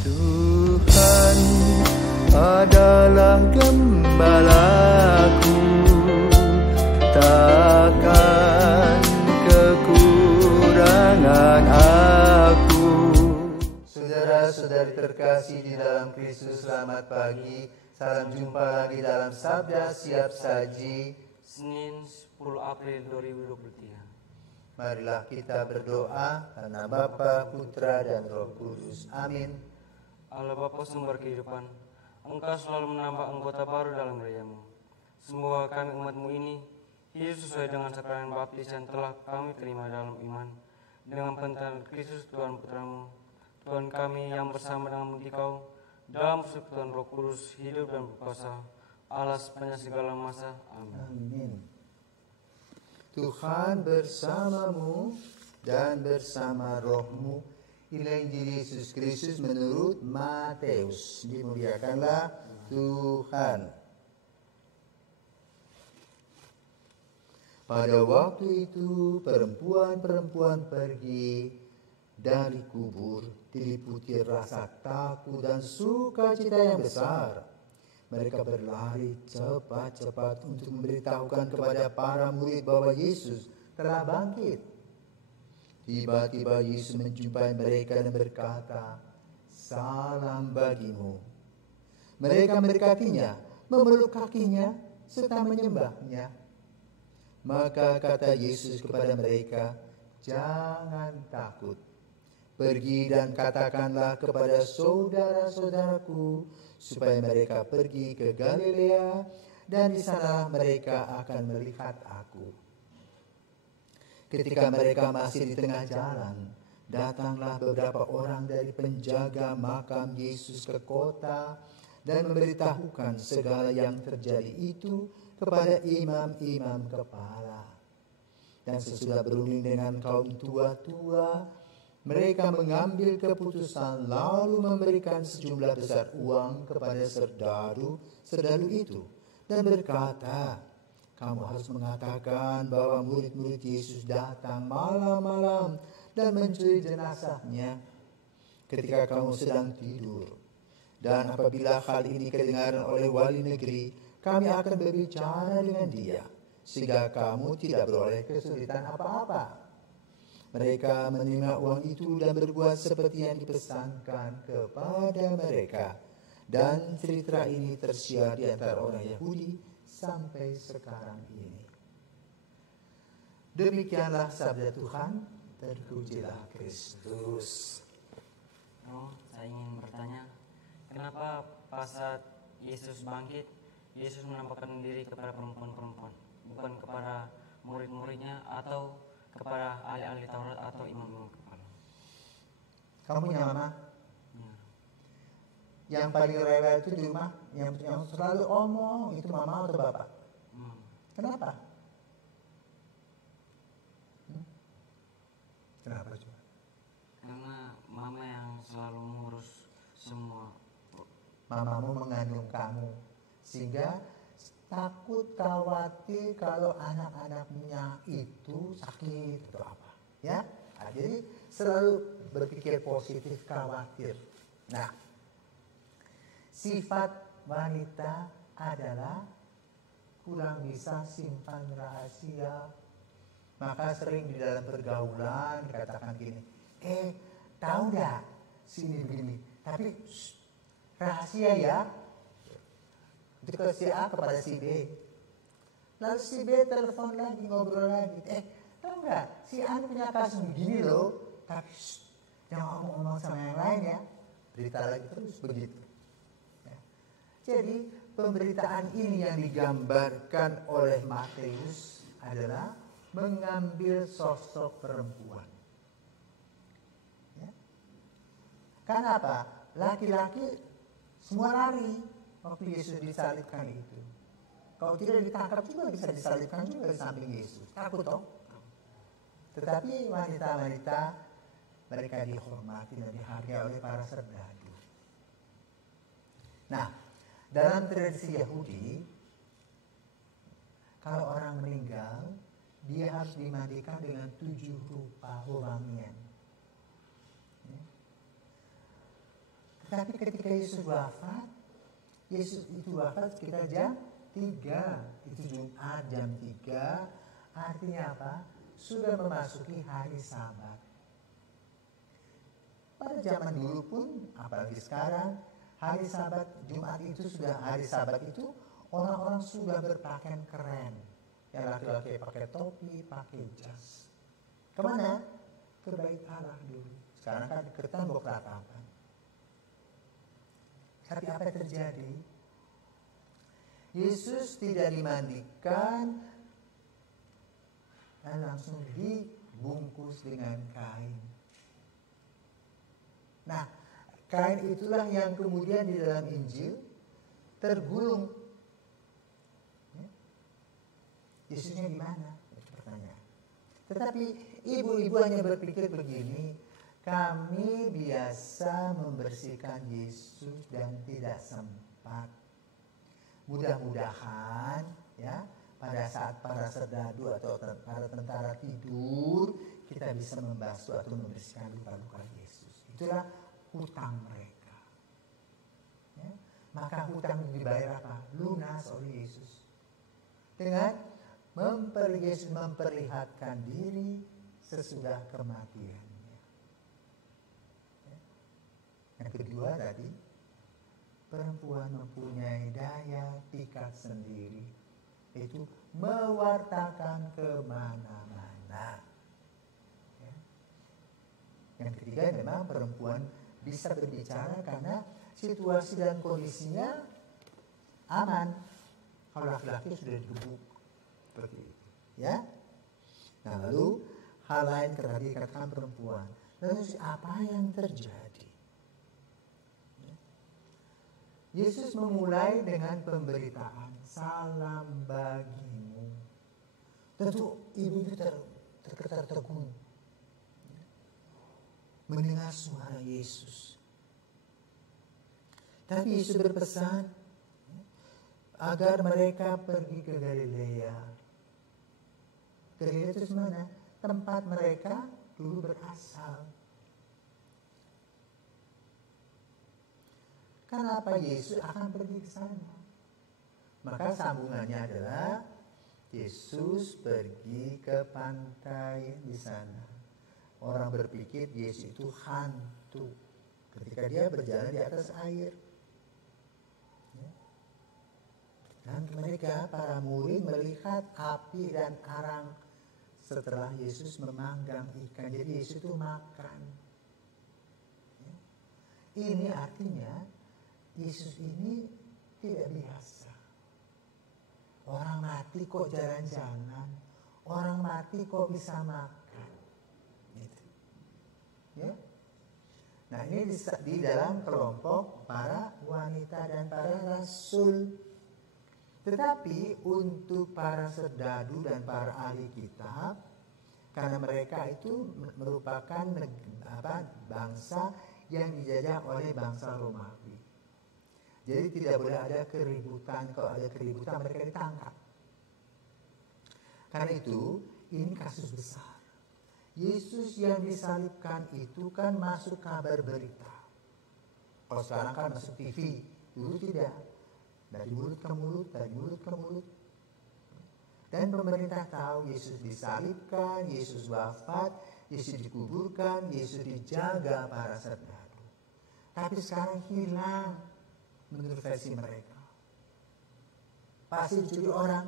Tuhan adalah gembalaku, takkan kekurangan aku. Saudara-saudari terkasih di dalam Kristus, selamat pagi. Salam jumpa lagi dalam Sabda Siap Saji, Senin 10 April 2023. Marilah kita berdoa karena Bapa, Putra, dan Roh Kudus. Amin. Allah Bapa sumber kehidupan, Engkau selalu menambah anggota baru dalam gereja-Mu. Semoga kami umat-Mu ini hidup sesuai dengan sakramen baptis yang telah kami terima dalam iman. Dengan pentaran Kristus Tuhan Putra-Mu, Tuhan kami yang bersama dengan Engkau, dalam persekutuan Roh Kudus, hidup dan berkuasa, Allah sepanjang segala masa. Amin. Amin. Tuhan bersamamu dan bersama rohmu. Inilah Injil Yesus Kristus menurut Matius. Dimuliakanlah Tuhan. Pada waktu itu perempuan-perempuan pergi dari kubur diliputi rasa takut dan sukacita yang besar. Mereka berlari cepat-cepat untuk memberitahukan kepada para murid bahwa Yesus telah bangkit. Tiba-tiba Yesus menjumpai mereka dan berkata, "Salam bagimu." Mereka mendekatinya, memeluk kakinya, serta menyembahnya. Maka kata Yesus kepada mereka, "Jangan takut. Pergi dan katakanlah kepada saudara-saudaraku supaya mereka pergi ke Galilea, dan di sana mereka akan melihat aku." Ketika mereka masih di tengah jalan, datanglah beberapa orang dari penjaga makam Yesus ke kota dan memberitahukan segala yang terjadi itu kepada imam-imam kepala. Dan sesudah berunding dengan kaum tua-tua, mereka mengambil keputusan lalu memberikan sejumlah besar uang kepada serdadu itu dan berkata, "Kamu harus mengatakan bahwa murid-murid Yesus datang malam-malam dan mencuri jenazahnya ketika kamu sedang tidur. Dan apabila hal ini kedengaran oleh wali negeri, kami akan berbicara dengan dia, sehingga kamu tidak beroleh kesulitan apa-apa." Mereka menerima uang itu dan berbuat seperti yang dipesankan kepada mereka. Dan cerita ini tersiar di antara orang Yahudi sampai sekarang ini. Demikianlah sabda Tuhan, terpujilah Kristus. Saya ingin bertanya, kenapa pas saat Yesus bangkit, Yesus menampakkan diri kepada perempuan-perempuan, bukan kepada murid-muridnya atau kepada ahli-ahli Taurat atau imam-imam kepala? Kamu punya mama? Ya. Yang paling rewel itu di rumah, yang selalu omong itu mama atau bapak? Kenapa? Kenapa coba? Karena mama yang selalu mengurus semua. Mamamu mengandung kamu, sehingga takut khawatir kalau anak-anaknya itu sakit atau apa, ya. Nah, jadi selalu berpikir positif, khawatir. Nah, sifat wanita adalah kurang bisa simpan rahasia. Maka sering di dalam pergaulan dikatakan gini, tahu nggak sini begini, tapi rahasia ya. Itu ke si A kepada si B. Lalu si B telepon lagi, ngobrol lagi. Tahu nggak, si A punya kasus begini loh, tapi jangan ngomong-ngomong sama yang lain ya. Berita lagi terus begitu. Ya. Jadi pemberitaan ini yang digambarkan oleh Matius adalah mengambil sosok perempuan. Ya. Karena apa? Laki-laki semua lari waktu Yesus disalibkan itu. Kalau tidak ditangkap juga bisa disalibkan juga di samping Yesus. Takut toh? Tetapi wanita-wanita mereka dihormati dan dihargai oleh para serdadu. Nah, dalam tradisi Yahudi, kalau orang meninggal, dia harus dimandikan dengan 7 rupa wangian. Tapi ketika Yesus wafat, Yesus itu wafat sekitar jam 3. Itu Jumat jam 3. Artinya apa? Sudah memasuki hari Sabat. Pada zaman dulu pun, apalagi sekarang, hari Sabat Jumat itu sudah hari Sabat itu orang-orang sudah berpakaian keren. Yang laki-laki pakai topi, pakai jas. Kemana? Ke Bait Allah dulu. Sekarang kan ke tembok ratapan. Tapi apa yang terjadi? Yesus tidak dimandikan dan langsung dibungkus dengan kain. Nah, kain itulah yang kemudian di dalam Injil tergulung. Yesusnya di mana? Itu pertanyaan. Tetapi ibu-ibu hanya berpikir begini, kami biasa membersihkan Yesus dan tidak sempat. Mudah-mudahan ya pada saat para serdadu atau para tentara tidur, kita bisa membasuh atau membersihkan luka-luka Yesus. Itulah hutang mereka. Ya. Maka hutang dibayar apa? Lunas oleh Yesus. Dengan Yesus memperlihatkan diri sesudah kematiannya. Ya. Yang kedua tadi, perempuan mempunyai daya pikat sendiri, itu mewartakan kemana-mana. Ya. Yang ketiga memang perempuan bisa berbicara karena situasi dan kondisinya aman. Kalau laki-laki sudah digebuk seperti itu, ya. Nah, lalu hal lain tadi dikatakan perempuan. Lalu apa yang terjadi? Yesus memulai dengan pemberitaan salam bagimu. Tentu ibu itu tergetar-tergunung mendengar suara Yesus. Tapi Yesus berpesan agar mereka pergi ke Galilea. Galilea itu mana? Tempat mereka dulu berasal. Kenapa Yesus akan pergi ke sana? Maka sambungannya adalah Yesus pergi ke pantai di sana. Orang berpikir Yesus itu hantu ketika dia berjalan di atas air. Dan mereka, para murid melihat api dan arang setelah Yesus memanggang ikan. Jadi Yesus itu makan. Ini artinya Yesus ini tidak biasa. Orang mati kok jalan-jalan, orang mati kok bisa makan. Gitu. Ya. Nah, ini di dalam kelompok para wanita dan para rasul. Tetapi untuk para serdadu dan para ahli kitab, karena mereka itu merupakan bangsa yang dijajah oleh bangsa Romawi. Jadi tidak boleh ada keributan. Kalau ada keributan mereka ditangkap. Karena itu ini kasus besar. Yesus yang disalibkan itu kan masuk kabar berita. Kalau sekarang kan masuk TV, dulu tidak. Dari mulut ke mulut, dari mulut ke mulut. Dan pemerintah tahu Yesus disalibkan, Yesus wafat, Yesus dikuburkan, Yesus dijaga para serdadu. Tapi sekarang hilang menurut versi mereka. Pasti dicuri orang.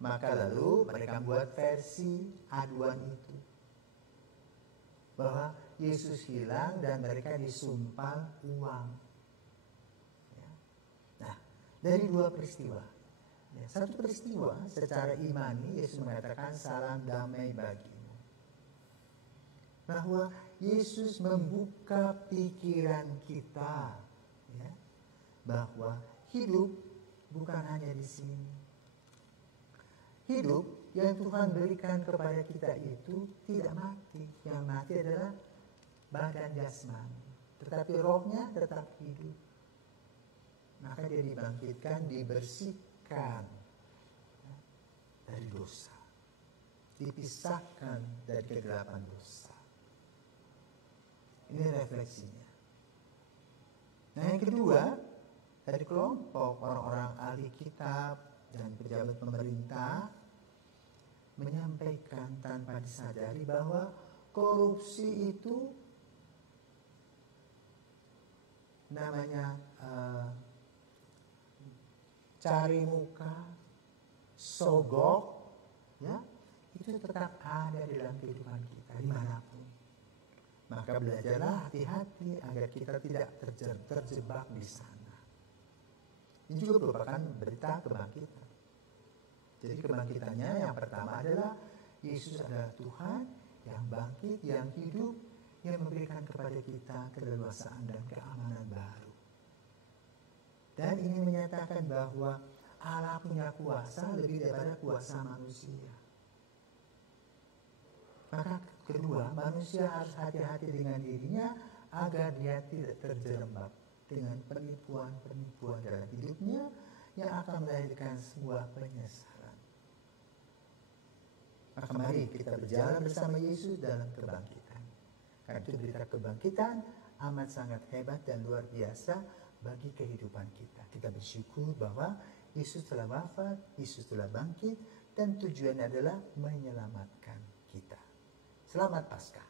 Maka lalu mereka buat versi aduan itu. Bahwa Yesus hilang dan mereka disumpal uang. Dari dua peristiwa. Satu peristiwa secara imani Yesus mengatakan salam damai bagimu. Bahwa Yesus membuka pikiran kita, ya, bahwa hidup bukan hanya di sini. Hidup yang Tuhan berikan kepada kita itu tidak mati. Yang mati adalah badan jasmani, tetapi rohnya tetap hidup. Maka dia dibangkitkan, dibersihkan dari dosa, dipisahkan dari kegelapan dosa. Ini refleksinya. Nah yang kedua, dari kelompok orang-orang ahli kitab dan pejabat pemerintah menyampaikan tanpa disadari bahwa korupsi itu namanya cari muka, sogok, ya, itu tetap ada di dalam kehidupan kita dimanapun. Maka belajarlah hati-hati agar kita tidak terjebak di sana. Ini juga merupakan berita kebangkitan. Jadi kebangkitannya yang pertama adalah Yesus adalah Tuhan yang bangkit, yang hidup, yang memberikan kepada kita keleluasaan dan keamanan baru. Dan ini menyatakan bahwa Allah punya kuasa lebih daripada kuasa manusia. Maka kedua, manusia harus hati-hati dengan dirinya agar dia tidak terjerembab dengan penipuan-penipuan dalam hidupnya yang akan melahirkan sebuah penyesalan. Maka mari kita berjalan bersama Yesus dalam kebangkitan. Karena itu berita kebangkitan amat sangat hebat dan luar biasa bagi kehidupan kita. Kita bersyukur bahwa Yesus telah wafat, Yesus telah bangkit, dan tujuannya adalah menyelamatkan kita. Selamat Paskah.